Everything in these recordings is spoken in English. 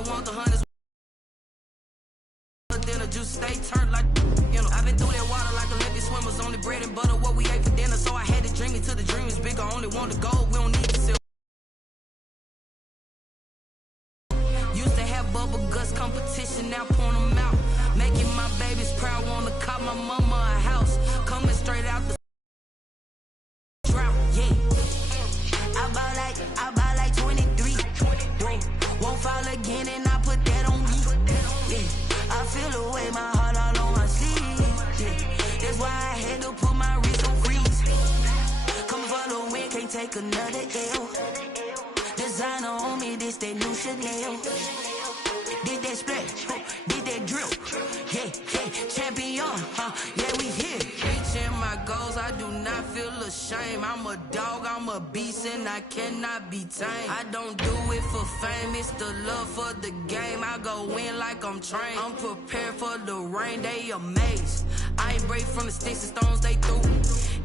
only want the hundreds. Dinner juice stay turned like, you know. I've been through that water like Olympic swimmers. Only bread and butter what we ate for dinner. So I had to dream it till the dream is bigger. Only want the gold, we don't need the silver. Used to have bubble guts competition, now point them out. Making my babies proud, wanna cop my mama a house. Coming straight out the drought, yeah. I buy like 23. Won't fall again and I put that on me. Yeah. I feel away, my heart all on my sleeve. Yeah. That's why I had to put my wrist on freeze. Come for the win, can't take another L. Designer on me, this that new Chanel. Did that splash, did that drill. Yeah, yeah, champion, yeah, we here. Reaching my goals, I do not feel ashamed. I'm a dog, I'm a beast, and I cannot be tamed. I don't do it for fame, it's the love for the game. I go in like I'm trained. I'm prepared for the rain, they amazed. I ain't break from the sticks and stones they threw.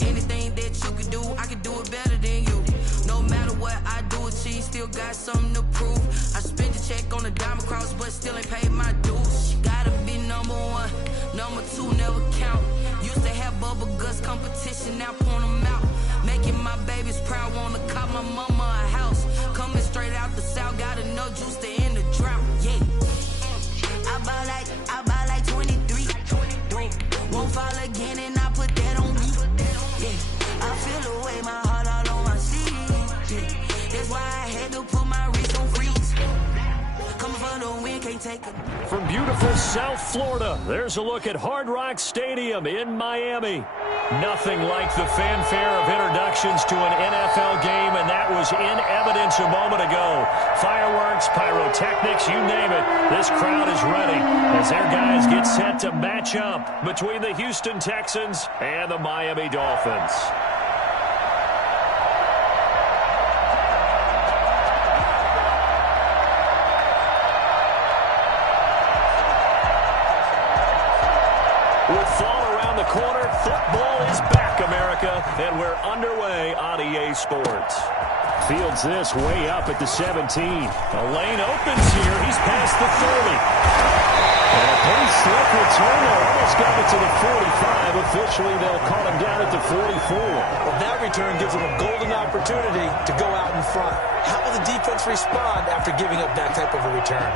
Anything that you can do, I can do it better than you. No matter what I do, achieve, still got something to prove. I spent the check on the diamond cross, but still ain't paid my dues. Gotta be number one, number two never count. Used to have bubble guts competition, now point them out. Making my babies proud, wanna cop my mama a house. Coming straight out the south, got enough juice to end the drought, yeah. I buy like 23. Won't fall again and I put that on me, yeah. I feel away, my heart all on my sleeve, yeah. That's why I had to put my wrist on freeze. Coming for the win, can't take it. From beautiful South Florida, there's a look at Hard Rock Stadium in Miami. Nothing like the fanfare of introductions to an NFL game, and that was in evidence a moment ago. Fireworks, pyrotechnics, you name it. This crowd is ready as their guys get set to match up between the Houston Texans and the Miami Dolphins. With fall around the corner, football is back, America, and we're underway on EA Sports. Fields this way up at the 17. A lane opens here. He's past the 30. And a pretty slick return there. Almost got it to the 45. Officially, they'll call him down at the 44. Well, that return gives them a golden opportunity to go out in front. How will the defense respond after giving up that type of a return?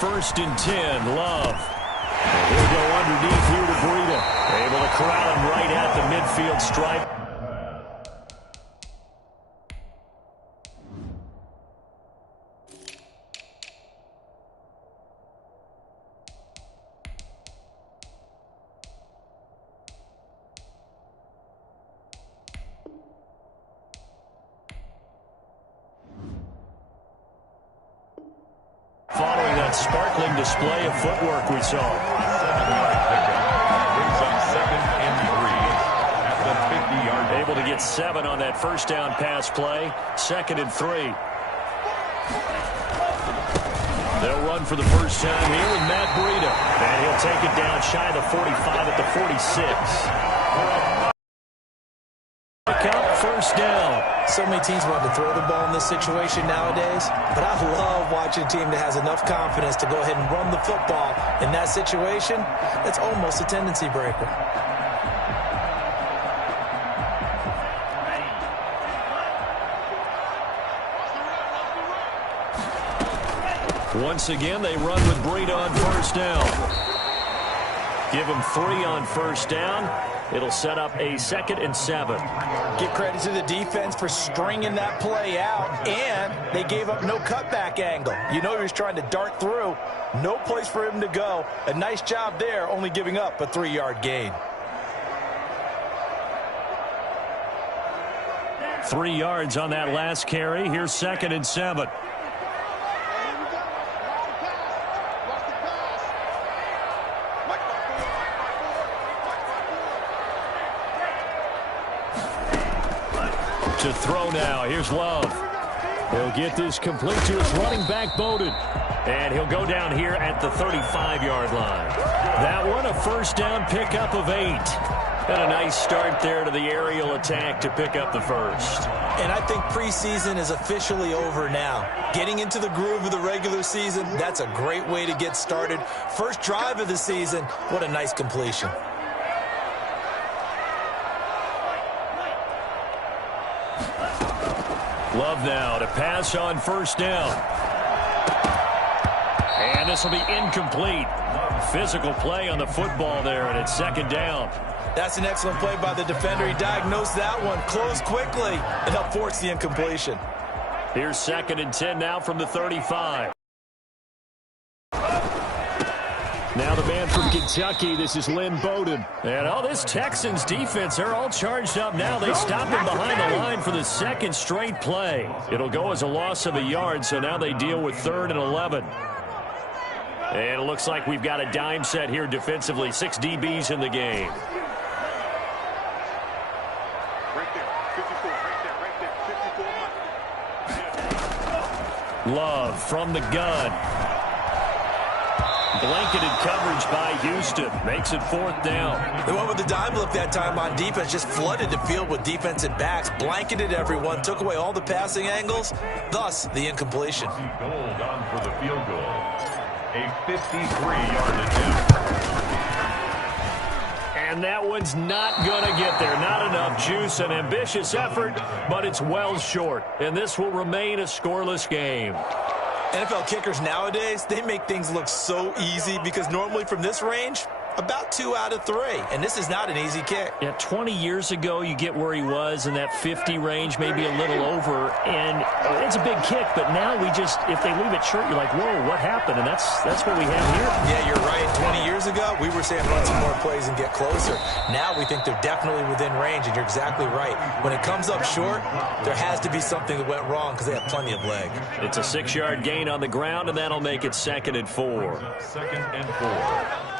First and 10, Love. And he'll go underneath here to Breida. Able to corral him right at the midfield stripe. Following that sparkling display of footwork we saw. Brings up 2nd and 3 at the 50-yard line. Able to get 7 on that first down pass play. 2nd and 3. They'll run for the first time here with Matt Breida. And he'll take it down shy of the 45 at the 46. Count, first down. So many teams want to throw the ball in this situation nowadays, but I love watching a team that has enough confidence to go ahead and run the football in that situation. It's almost a tendency breaker. Once again, they run with Breida on first down. Give them 3 on first down. It'll set up a 2nd and 7. Give credit to the defense for stringing that play out, and they gave up no cutback angle. You know he was trying to dart through. No place for him to go. A nice job there, only giving up a 3-yard gain. 3 yards on that last carry. Here's 2nd and 7. To throw now. Here's Love. He'll get this complete to his running back, Bowden. And he'll go down here at the 35-yard line. That one, a first down pickup of 8. And a nice start there to the aerial attack to pick up the first. And I think preseason is officially over now. Getting into the groove of the regular season, that's a great way to get started. First drive of the season, what a nice completion. Love now to pass on first down. And this will be incomplete. Physical play on the football there, and it's second down. That's an excellent play by the defender. He diagnosed that one, closed quickly, and helped force the incompletion. Here's 2nd and 10 now from the 35. Now the man from Kentucky, this is Lynn Bowden. And this Texans defense, they're all charged up now. They stop him behind the line for the second straight play. It'll go as a loss of a yard, so now they deal with 3rd and 11. And it looks like we've got a dime set here defensively. 6 DBs in the game. Love from the gun. Blanketed coverage by Houston. Makes it 4th down. They went with the dime look that time on defense. Just flooded the field with defensive backs. Blanketed everyone. Took away all the passing angles. Thus, the incompletion. Gold on for the field goal. A 53-yard attempt. And that one's not going to get there. Not enough juice. An ambitious effort, but it's well short. And this will remain a scoreless game. NFL kickers nowadays, they make things look so easy because normally from this range, about 2 out of 3. And this is not an easy kick. Yeah, 20 years ago, you get where he was in that 50 range, maybe a little over. And it's a big kick, but now we just, if they leave it short, you're like, whoa, what happened? And that's what we have here. Yeah, you're right. 20 years ago, we were saying run some more plays and get closer. Now we think they're definitely within range, and you're exactly right. When it comes up short, there has to be something that went wrong because they have plenty of leg. It's a 6-yard gain on the ground, and that'll make it 2nd and 4. 2nd and 4.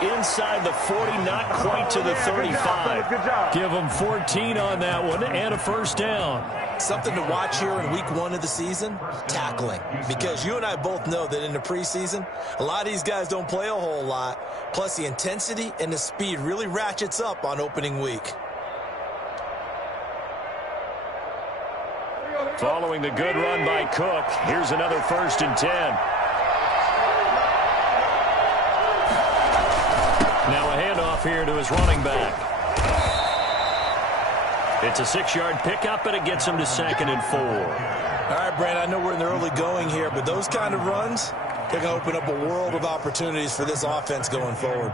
Inside the 40, not quite to the 35. Give them 14 on that one and a first down. Something to watch here in week 1 of the season, tackling. Because you and I both know that in the preseason, a lot of these guys don't play a whole lot. Plus the intensity and the speed really ratchets up on opening week. Following the good run by Cook, here's another 1st and 10. Now a handoff here to his running back. It's a 6-yard pickup, and it gets him to 2nd and 4. All right, Brand, I know we're in the early going here, but those kind of runs, they're going to open up a world of opportunities for this offense going forward.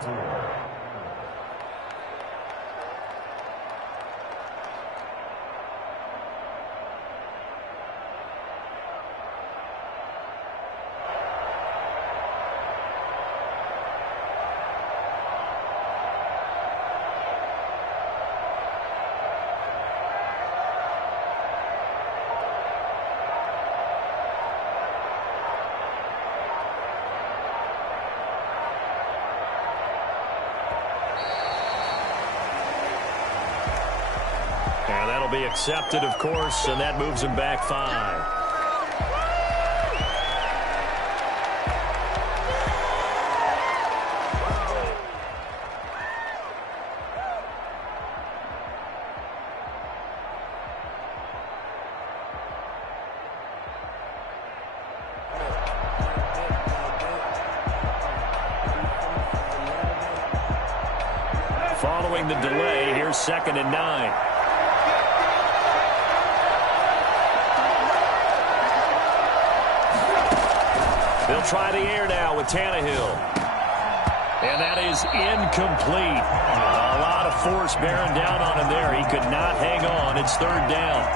Be accepted, of course, and that moves him back 5. Following the delay, here's 2nd and 9. They'll try the air now with Tannehill. And that is incomplete. A lot of force bearing down on him there. He could not hang on. It's 3rd down.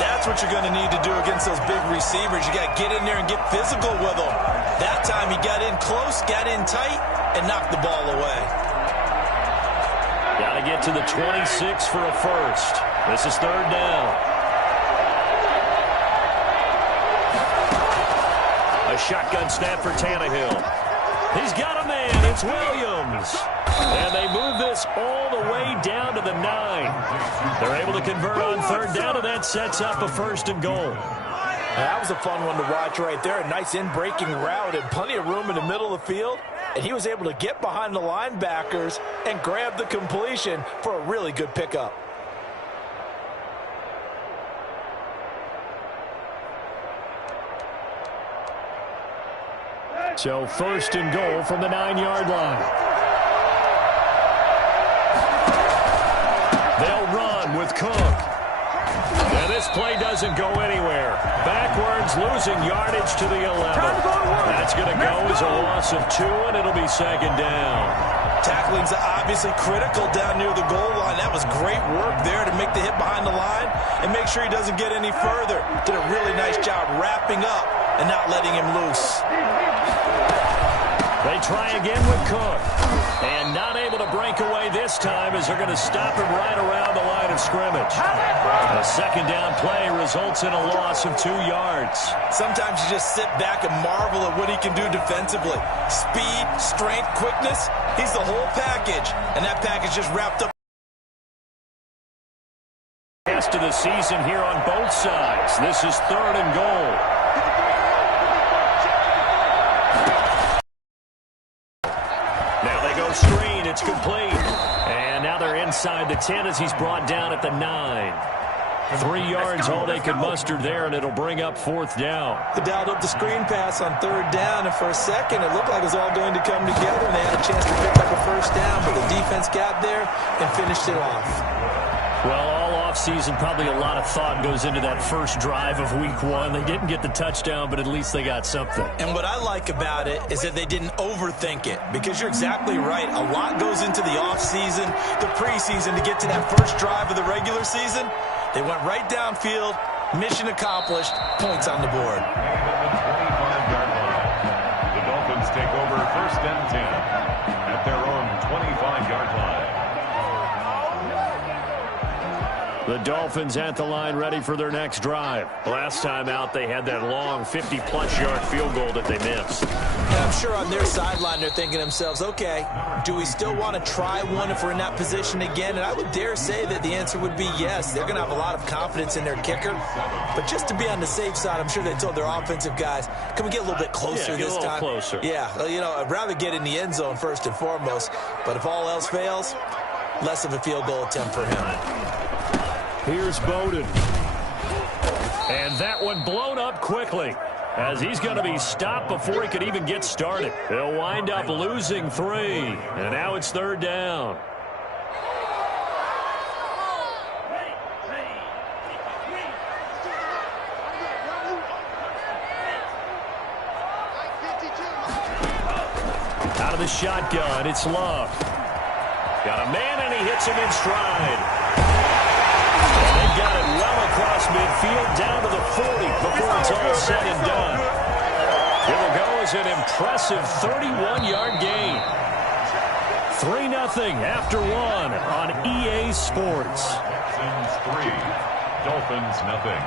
That's what you're going to need to do against those big receivers. You got to get in there and get physical with them. That time he got in close, got in tight, and knocked the ball away. get to the 26 for a first. This is third down. A shotgun snap for Tannehill. He's got a man. It's Williams. And they move this all the way down to the 9. They're able to convert on third down, and that sets up a first and goal. That was a fun one to watch right there. A nice in-breaking route and plenty of room in the middle of the field. And he was able to get behind the linebackers and grab the completion for a really good pickup. So first and goal from the 9-yard line. They'll run with Cook. And this play doesn't go anywhere. Backwards, losing yardage to the 11. That's going to go as a loss of 2, and it'll be second down. Tackling's obviously critical down near the goal line. That was great work there to make the hit behind the line and make sure he doesn't get any further. Did a really nice job wrapping up and not letting him loose. They try again with Cook. And not able to break away this time as they're going to stop him right around the line of scrimmage. A second down play results in a loss of 2 yards. Sometimes you just sit back and marvel at what he can do defensively. Speed, strength, quickness. He's the whole package. And that package just wrapped up. Rest of the season here on both sides. This is third and goal. Screen, it's complete. And now they're inside the 10 as he's brought down at the 9. 3 yards all they could muster there, and it'll bring up fourth down. They dialed up the screen pass on third down, and for a second it looked like it was all going to come together, and they had a chance to pick up a first down, but the defense got there and finished it off. Well, all offseason, probably a lot of thought goes into that first drive of week 1. They didn't get the touchdown, but at least they got something. And what I like about it is that they didn't overthink it, because you're exactly right. A lot goes into the offseason, the preseason, to get to that first drive of the regular season. They went right downfield, mission accomplished, points on the board. The 25-yard line. The Dolphins take over first and 10 at their own 25-yard line. The Dolphins at the line ready for their next drive. Last time out, they had that long 50-plus yard field goal that they missed. And I'm sure on their sideline they're thinking to themselves, okay, do we still want to try one if we're in that position again? And I would dare say that the answer would be yes. They're going to have a lot of confidence in their kicker. But just to be on the safe side, I'm sure they told their offensive guys, can we get a little bit closer this time? Closer. Yeah, well, you know, I'd rather get in the end zone first and foremost. But if all else fails, less of a field goal attempt for him. Here's Bowden. And that one blown up quickly, as he's going to be stopped before he could even get started. He'll wind up losing 3. And now it's third down. Out of the shotgun, it's Love. Got a man, and he hits him in stride. Got it well across midfield, down to the 40 before it's all said and done. It will go as an impressive 31-yard gain. 3-0 after 1 on EA Sports. Texans 3, Dolphins nothing.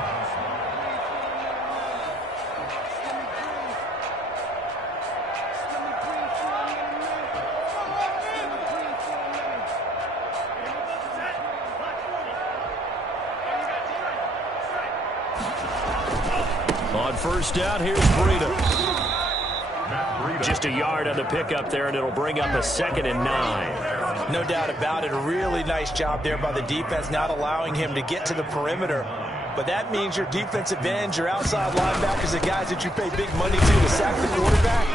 On first down, here's Breida. Just a yard on the pickup there, and it'll bring up a 2nd and 9. No doubt about it. A really nice job there by the defense, not allowing him to get to the perimeter. But that means your defensive ends, your outside linebackers, the guys that you pay big money to sack the quarterback,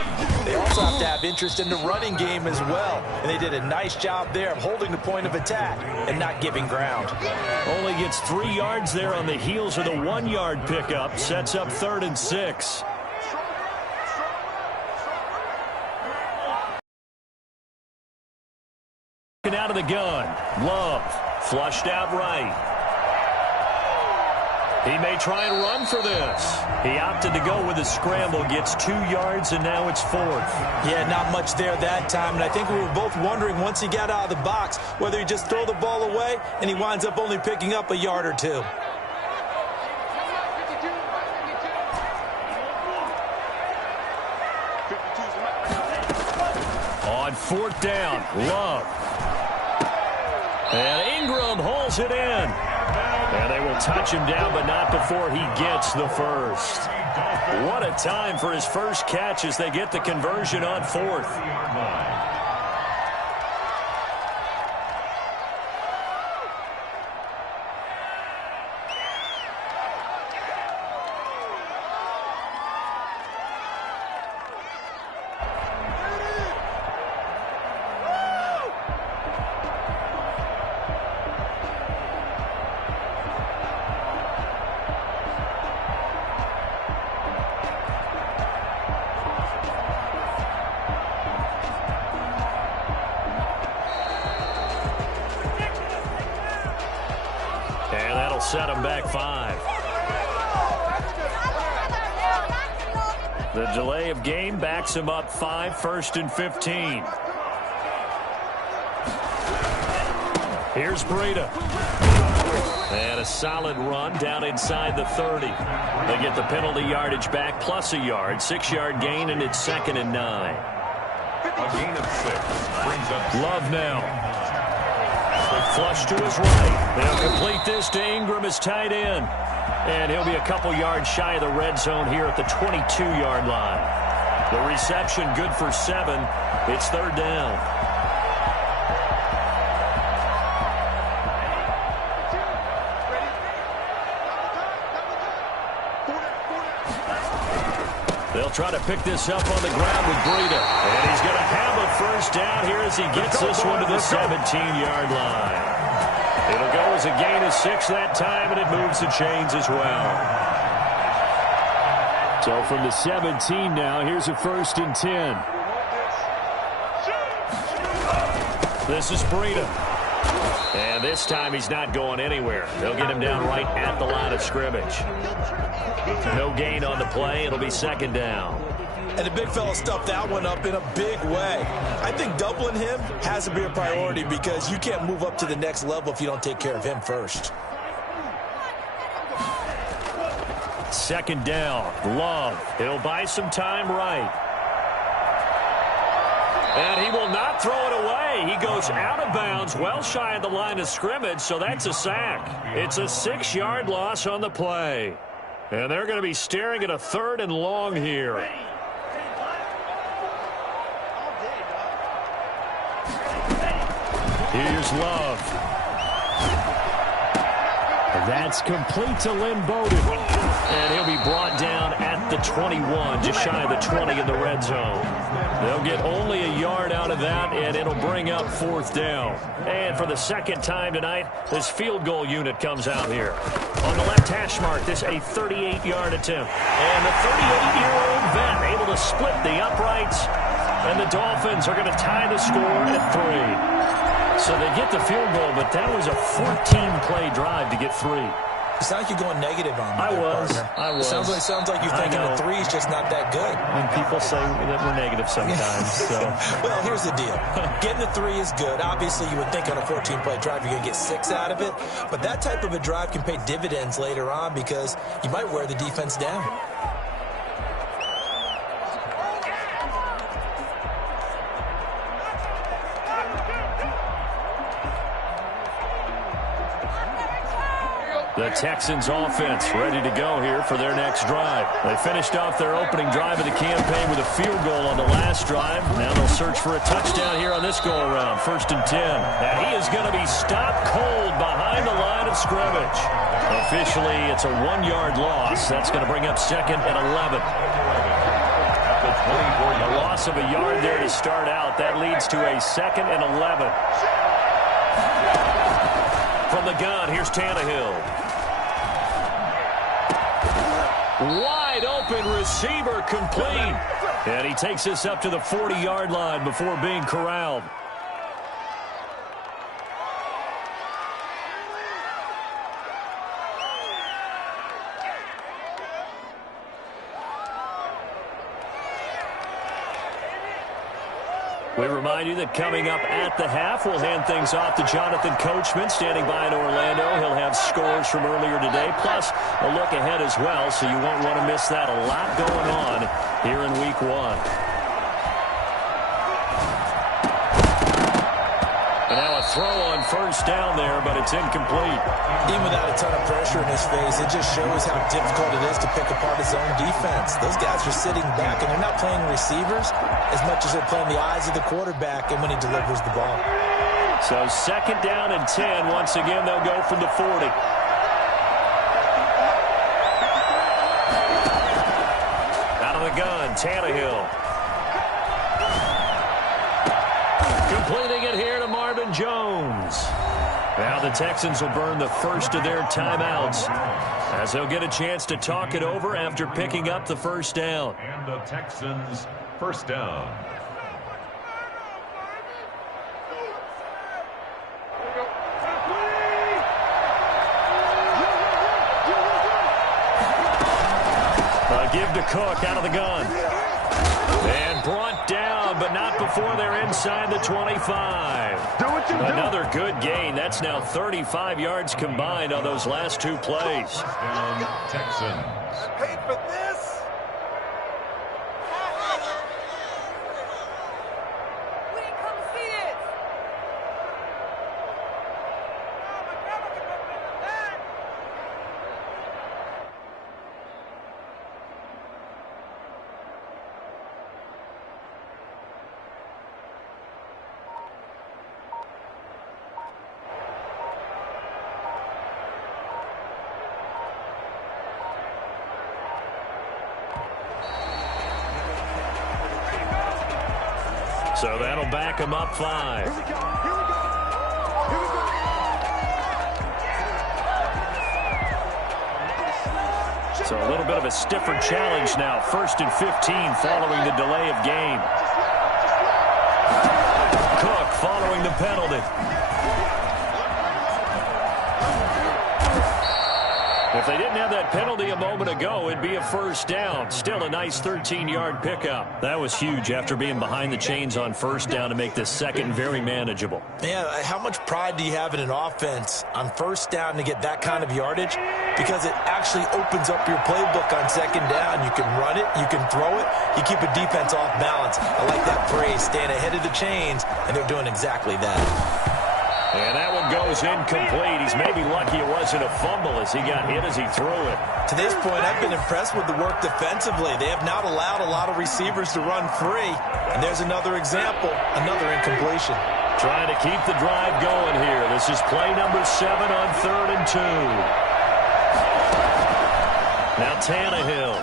they also have to have interest in the running game as well. And they did a nice job there of holding the point of attack and not giving ground. Only gets 3 yards there on the heels of the 1-yard pickup. Sets up 3rd and 6. Out of the gun. Love flushed out right. He may try and run for this. He opted to go with a scramble, gets 2 yards, and now it's 4th. Yeah, not much there that time, and I think we were both wondering once he got out of the box whether he just throw the ball away, and he winds up only picking up a yard or 2. On 4th down, Love. And Ingram holds it in. And they will touch him down, but not before he gets the first. What a time for his first catch as they get the conversion on 4th. Set him back 5. The delay of game backs him up 5, 1st and 15. Here's Breida. And a solid run down inside the 30. They get the penalty yardage back plus a yard. 6-yard gain, and it's 2nd and 9. A gain of 6 brings up Love now. Flush to his right. They'll complete this to Ingram as tight end. And he'll be a couple yards shy of the red zone here at the 22-yard line. The reception good for 7. It's 3rd down. They'll try to pick this up on the ground with Breida. And he's going to have a first down here as he gets this one to the 17-yard line. It'll go as a gain of 6 that time, and it moves the chains as well. So from the 17 now, here's a 1st and 10. This is Breida. And this time he's not going anywhere. They'll get him down right at the line of scrimmage. No gain on the play. It'll be 2nd down. And the big fella stuffed that one up in a big way. I think doubling him has to be a priority because you can't move up to the next level if you don't take care of him first. 2nd down. Love. He'll buy some time right. And he will not throw it away. He goes out of bounds, well shy of the line of scrimmage, so that's a sack. It's a 6-yard loss on the play. And they're going to be staring at a 3rd and long here. Here's Love. And that's complete to Lynn Bowden. And he'll be brought down at the 21, just shy of the 20 in the red zone. They'll get only a yard out of that, and it'll bring up 4th down. And for the 2nd time tonight, this field goal unit comes out here. On the left hash mark, this a 38-yard attempt. And the 38-year-old vet able to split the uprights. And the Dolphins are going to tie the score at 3. So they get the field goal, but that was a 14-play drive to get 3. It's not like you're going negative on me. I was. Sounds like you're thinking the 3 is just not that good. And people say that we're negative sometimes. So. Well, here's the deal. Getting the 3 is good. Obviously, you would think on a 14-play drive you're going to get 6 out of it. But that type of a drive can pay dividends later on because you might wear the defense down. The Texans offense ready to go here for their next drive. They finished off their opening drive of the campaign with a field goal on the last drive. Now they'll search for a touchdown here on this go-around. 1st and 10. And he is going to be stopped cold behind the line of scrimmage. Officially, it's a 1-yard loss. That's going to bring up 2nd and 11. A loss of a yard there to start out. That leads to a 2nd and 11. From the gun, here's Tannehill. Wide open receiver complete. And he takes this up to the 40-yard line before being corralled. We remind you that coming up at the half, we'll hand things off to Jonathan Coachman, standing by in Orlando. He'll have scores from earlier today, plus a look ahead as well, so you won't want to miss that. A lot going on here in Week 1. And now a throw on first down there, but it's incomplete. Even without a ton of pressure in his face, it just shows how difficult it is to pick apart his own defense. Those guys are sitting back, and they're not playing receivers as much as they're playing the eyes of the quarterback and when he delivers the ball. So 2nd down and 10. Once again, they'll go from the 40. Out of the gun, Tannehill. Completing it here to Marvin Jones. Now the Texans will burn the first of their timeouts as they'll get a chance to talk it over after picking up the first down. And the Texans first down. A give to Cook out of the gun. And brought down, but not before they're inside the 25. Another good gain. That's now 35 yards combined on those last 2 plays. Down Texans. Paid for this. We didn't come to see this. So that'll back them up 5. Here we go. Here we go. Here we go. So a little bit of a stiffer challenge now. 1st and 15 following the delay of game. Cook following the penalty. If they didn't have that penalty a moment ago, it'd be a first down. Still a nice 13-yard pickup. That was huge after being behind the chains on first down to make this second very manageable. Yeah, how much pride do you have in an offense on first down to get that kind of yardage? Because it actually opens up your playbook on 2nd down. You can run it, you can throw it, you keep a defense off balance. I like that phrase, staying ahead of the chains, and they're doing exactly that. And that one goes incomplete. He's maybe lucky it wasn't a fumble as he got hit as he threw it. To this point, I've been impressed with the work defensively. They have not allowed a lot of receivers to run free. And there's another example, another incompletion. Trying to keep the drive going here. This is play number 7 on 3rd and 2. Now Tannehill.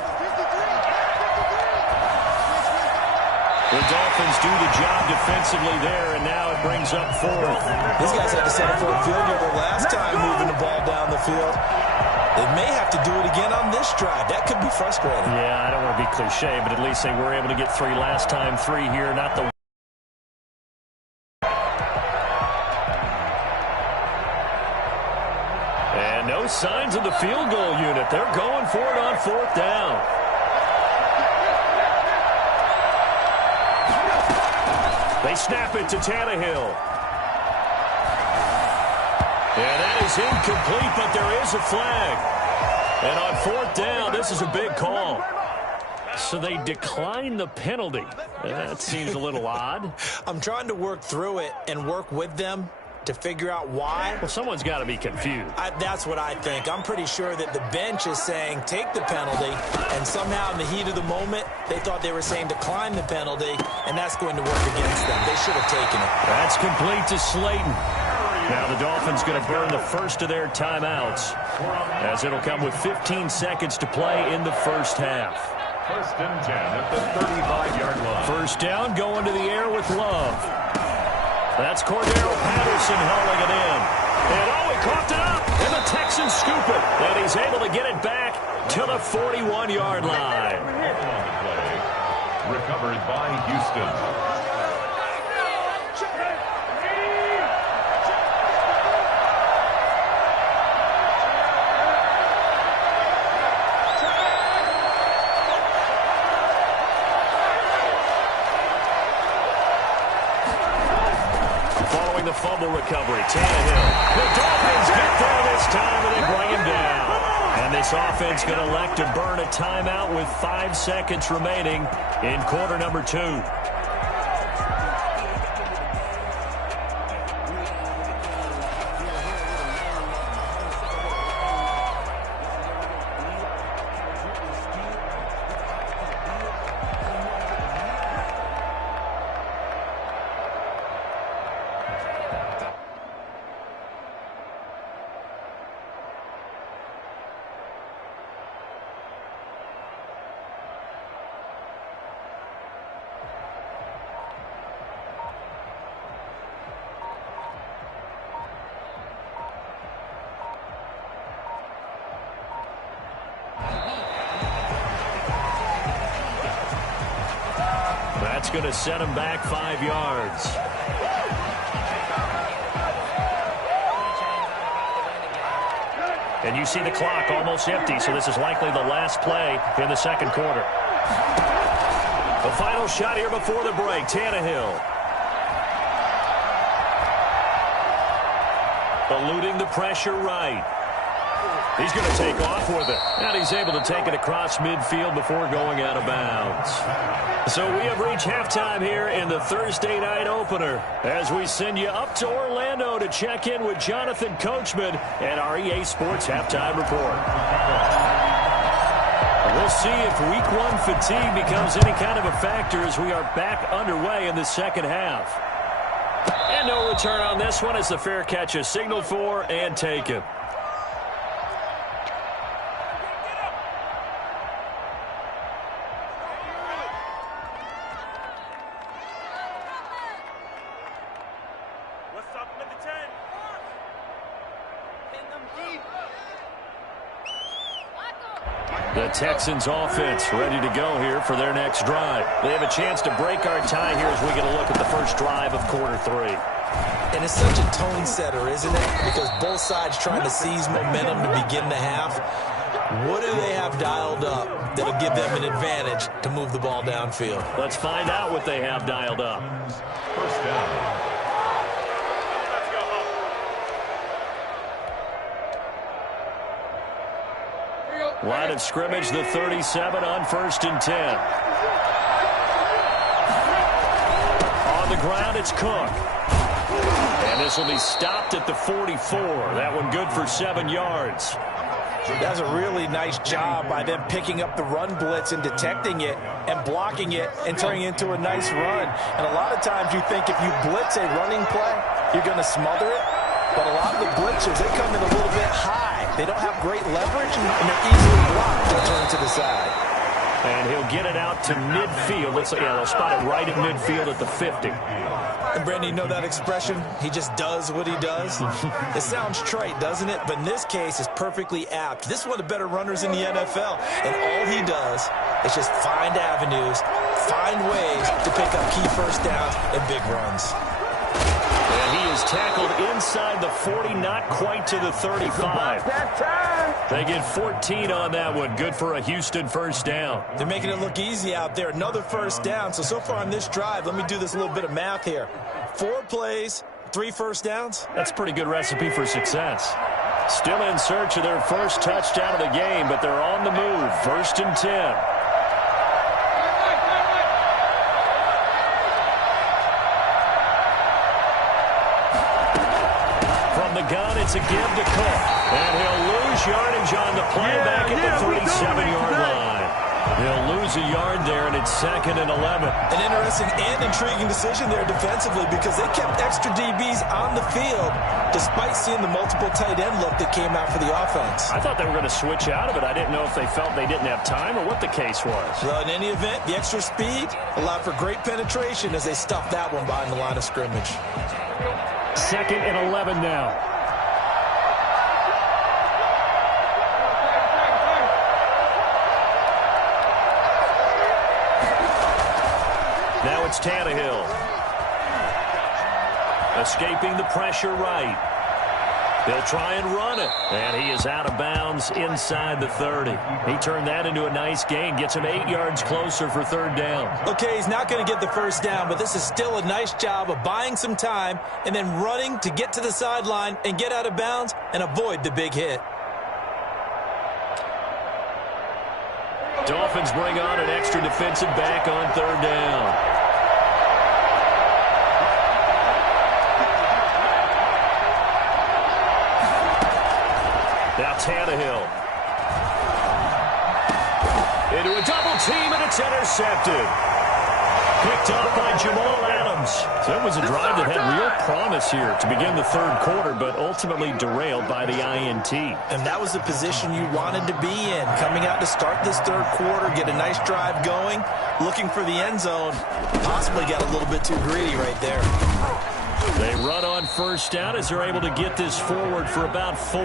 The Dolphins do the job defensively there, and now it brings up 4th. These guys had to settle for a field goal last time moving the ball down the field. They may have to do it again on this drive. That could be frustrating. Yeah, I don't want to be cliche, but at least they were able to get 3 last time, 3 here, not the... And no signs of the field goal unit. They're going for it on 4th down. They snap it to Tannehill. And that is incomplete, but there is a flag. And on 4th down, this is a big call. So they decline the penalty. That seems a little odd. I'm trying to work through it and work with them to figure out why. Well, someone's got to be confused. That's what I think. I'm pretty sure that the bench is saying take the penalty, and somehow in the heat of the moment, they thought they were saying decline the penalty, and that's going to work against them. They should have taken it. That's complete to Slayton. Now the Dolphins going to burn the first of their timeouts, as it'll come with 15 seconds to play in the first half. 1st and 10 at the 35-yard line. First down, going to the air with Love. That's Cordero Patterson hauling it in. And he coughed it up. And the Texans scoop it. And he's able to get it back to the 41-yard line. On the play, recovered by Houston. during the fumble recovery. Tannehill. The Dolphins get there this time, and they bring him down. And this offense going to elect to burn a timeout with 5 seconds remaining in quarter number 2. That's going to set him back 5 yards. And you see the clock almost empty, so this is likely the last play in the second quarter. The final shot here before the break, Tannehill. Eluding the pressure right. He's going to take off with it. And he's able to take it across midfield before going out of bounds. So we have reached halftime here in the Thursday night opener as we send you up to Orlando to check in with Jonathan Coachman and our EA Sports Halftime Report. We'll see if Week 1 fatigue becomes any kind of a factor as we are back underway in the second half. And no return on this one as the fair catch is signaled for and taken. The Texans offense ready to go here for their next drive. They have a chance to break our tie here as we get a look at the first drive of quarter 3. And it's such a tone setter, isn't it? Because both sides trying to seize momentum to begin the half. What do they have dialed up that'll give them an advantage to move the ball downfield? Let's find out what they have dialed up. First down. Line of scrimmage, the 37 on 1st and 10. On the ground, it's Cook. And this will be stopped at the 44. That one good for 7 yards. That's a really nice job by them picking up the run blitz and detecting it and blocking it and turning it into a nice run. And a lot of times you think if you blitz a running play, you're going to smother it. But a lot of the blitzers, they come in a little bit high. They don't have great leverage, and they're easily blocked to turn to the side. And he'll get it out to midfield. They'll spot it right at midfield at the 50. And, Brandon, you know that expression? He just does what he does? It sounds trite, doesn't it? But in this case, it's perfectly apt. This is one of the better runners in the NFL, and all he does is just find avenues, find ways to pick up key first downs and big runs. And he is tackled inside the 40, not quite to the 35. They get 14 on that one. Good for a Houston first down. They're making it look easy out there. Another first down. So far on this drive, let me do this little bit of math here. 4 plays, 3 first downs. That's a pretty good recipe for success. Still in search of their first touchdown of the game, but they're on the move. 1st and 10. Gun, it's a give to Cook. And he'll lose yardage on the play back at the 37-yard line. He'll lose a yard there, and it's 2nd and 11. An interesting and intriguing decision there defensively because they kept extra DBs on the field despite seeing the multiple tight end look that came out for the offense. I thought they were going to switch out of it. I didn't know if they felt they didn't have time or what the case was. Well, in any event, the extra speed allowed for great penetration as they stuffed that one behind the line of scrimmage. 2nd and 11 now. Now it's Tannehill. Escaping the pressure right. They'll try and run it. And he is out of bounds inside the 30. He turned that into a nice gain. Gets him 8 yards closer for third down. Okay, he's not going to get the first down, but this is still a nice job of buying some time and then running to get to the sideline and get out of bounds and avoid the big hit. Dolphins bring on an extra defensive back on third down. Now Tannehill. Into a double team, and it's intercepted. Picked up by Jamal Adams. So it was a drive that had real promise here to begin the third quarter, but ultimately derailed by the INT. And that was the position you wanted to be in. Coming out to start this third quarter, get a nice drive going, looking for the end zone. Possibly got a little bit too greedy right there. They run on first down as they're able to get this forward for about 4.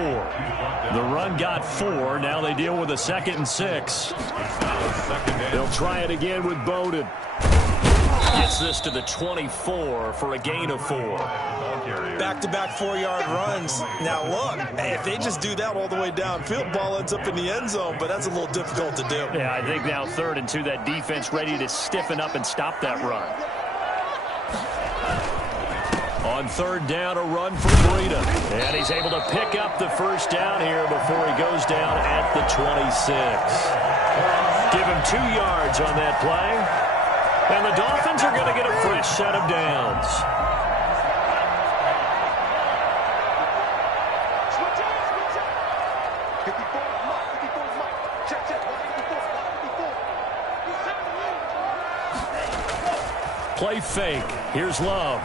The run got 4. Now they deal with a 2nd and 6. They'll try it again with Bowden. Gets this to the 24 for a gain of 4. Back-to-back 4-yard runs. Now look, hey, if they just do that all the way downfield, ball ends up in the end zone, but that's a little difficult to do. Yeah, I think now 3rd and 2, that defense ready to stiffen up and stop that run. On third down, a run for Breida. And he's able to pick up the first down here before he goes down at the 26. Give him 2 yards on that play. And the Dolphins are going to get a fresh set of downs. Play fake. Here's Love.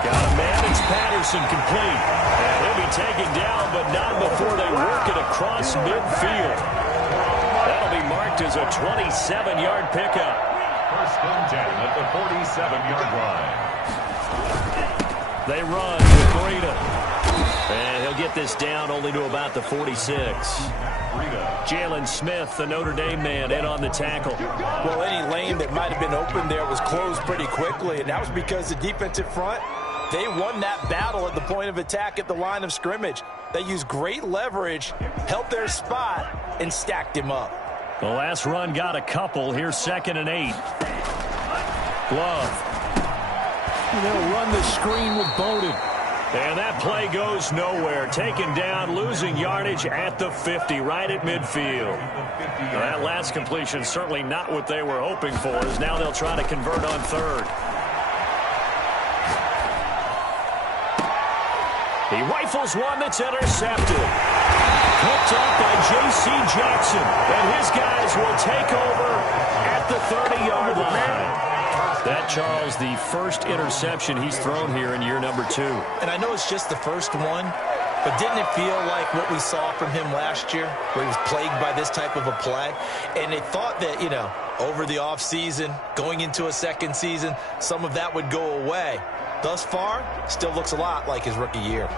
Got a man. It's Patterson complete. And he'll be taken down, but not before they work it across midfield. That'll be marked as a 27-yard pickup. First and 10 at the 47-yard line. They run with Breida. And he'll get this down only to about the 46. Jalen Smith, the Notre Dame man, in on the tackle. Well, any lane that might have been open there was closed pretty quickly, and that was because the defensive front, they won that battle at the point of attack at the line of scrimmage. They used great leverage, held their spot, and stacked him up. The last run got a couple. Here's 2nd and 8. Love. They'll run the screen with Bowden. And that play goes nowhere. Taken down, losing yardage at the 50, right at midfield. Now, that last completion certainly not what they were hoping for, as now they'll try to convert on third. He rifles one that's intercepted. Picked up by J.C. Jackson. And his guys will take over at the 30-yard line. That, Charles, the first interception he's thrown here in year number 2. And I know it's just the first one, but didn't it feel like what we saw from him last year, where he was plagued by this type of a play? And they thought that, over the offseason, going into a second season, some of that would go away. Thus far, still looks a lot like his rookie year.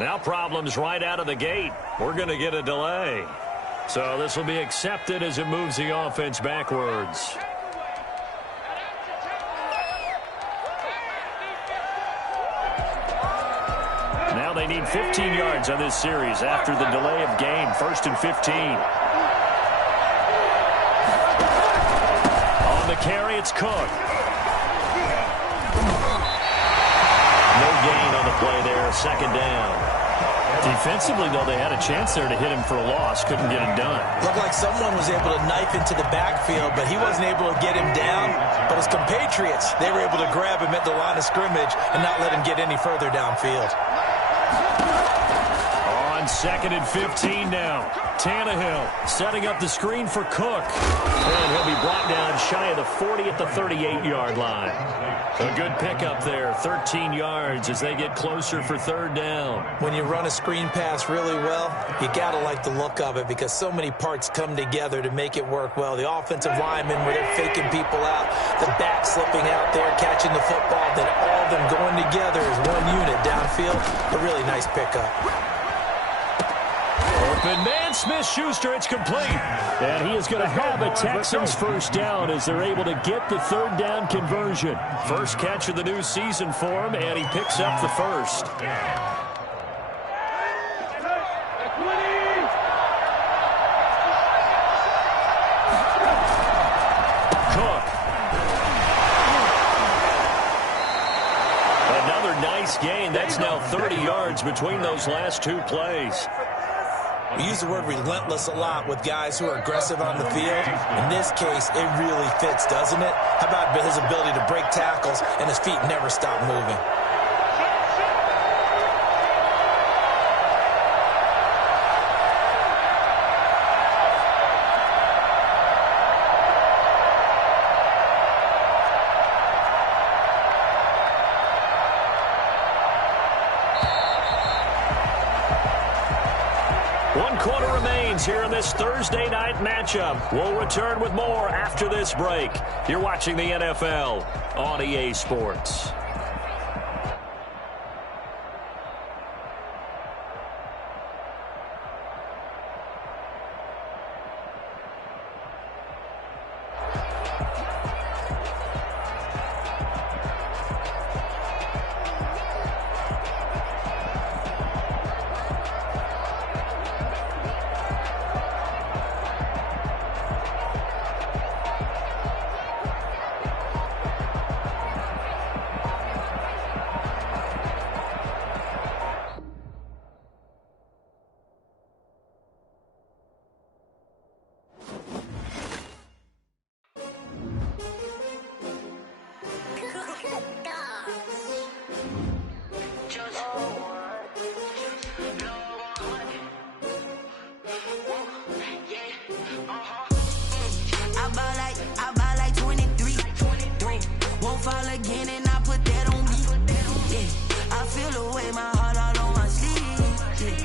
Now problems right out of the gate. We're going to get a delay. So this will be accepted as it moves the offense backwards. Now they need 15 yards on this series after the delay of game. 1st and 15. On the carry, it's Cook. No gain on the play there. 2nd down. Defensively, though, they had a chance there to hit him for a loss. Couldn't get it done. Looked like someone was able to knife into the backfield, but he wasn't able to get him down. But his compatriots, they were able to grab him at the line of scrimmage and not let him get any further downfield. On On 2nd and 15 now. Tannehill setting up the screen for Cook. And he'll be brought down shy of the 40 at the 38-yard line. A good pickup there, 13 yards as they get closer for 3rd down. When you run a screen pass really well, you got to like the look of it because so many parts come together to make it work well. The offensive linemen where they're faking people out, the back slipping out there, catching the football, then all of them going together as one unit downfield. A really nice pickup. Open man, Smith-Schuster, it's complete. And he is going to have a Texans first down as they're able to get the 3rd down conversion. First catch of the new season for him, and he picks up the first. Cook. Another nice gain. That's now 30 yards between those last 2 plays. We use the word relentless a lot with guys who are aggressive on the field. In this case, it really fits, doesn't it? How about his ability to break tackles and his feet never stop moving? Here in this Thursday night matchup. We'll return with more after this break. You're watching the NFL on EA Sports.